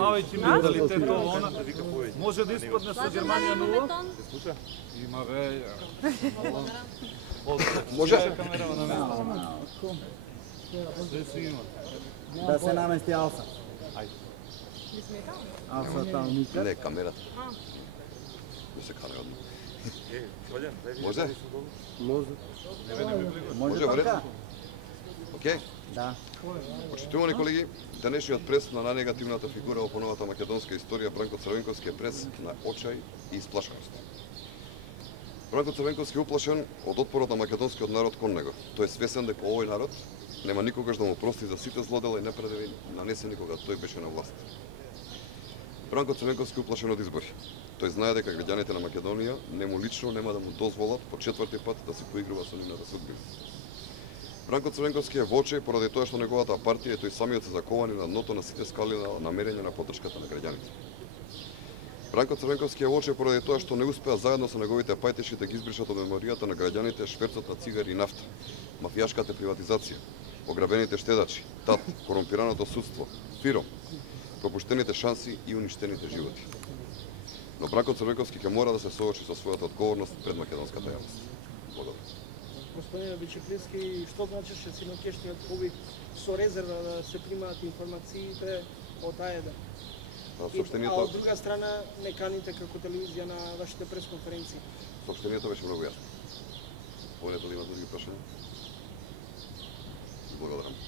Познавајќи менталитетот, она може да испадне со Германија 0. Има бе. Може? Се си има. Да се намести Алса. Алса таму никад. Не, камерата. Не се кане одно. Може? Може, во ред? Океј? Да. Почитувани колеги, денешниот прес на најнегативната фигура во поновата македонска историја Бранко Црвенковски е прес на очај и исплашеност. Бранко Црвенковски е уплашен од отпорот на македонскиот народ кон него. Тој е свесен дека овој народ нема никогаш да му прости за сите злодела и неправди нанесени кога тој беше на власт. Бранко Црвенковски уплашен од избори. Тој знае дека граѓаните на Македонија нему лично нема да му дозволат по четврти пат да се поигрува со нивната судбина. Бранко Црвенковски е во очај поради тоа што неговата партија и тој самиот се заковани на дното на сите скали на намерење на поддршката на граѓаните. Бранко Црвенковски е во очај поради тоа што не успеа заедно со неговите пајтеши да ги избришат од меморијата на граѓаните шверцот на цигари и нафта, мафијашката приватизација, ограбените штедачи, ТАТ, корумпираното судство, ФИРО, пропуштените шанси и уништените животи. Но Бранко Црвенковски ќе мора да се соочи со својата одговорност пред македонската јавност. Благодарам. Господине Бичеклински, што значеше синокешниот повик со резерва да се примаат информациите од АЕД? А од друга страна не каните како телевизија на вашите пресконференции? Сообштението беше многу јасно. Повелете ли имате други прашања? Благодарам.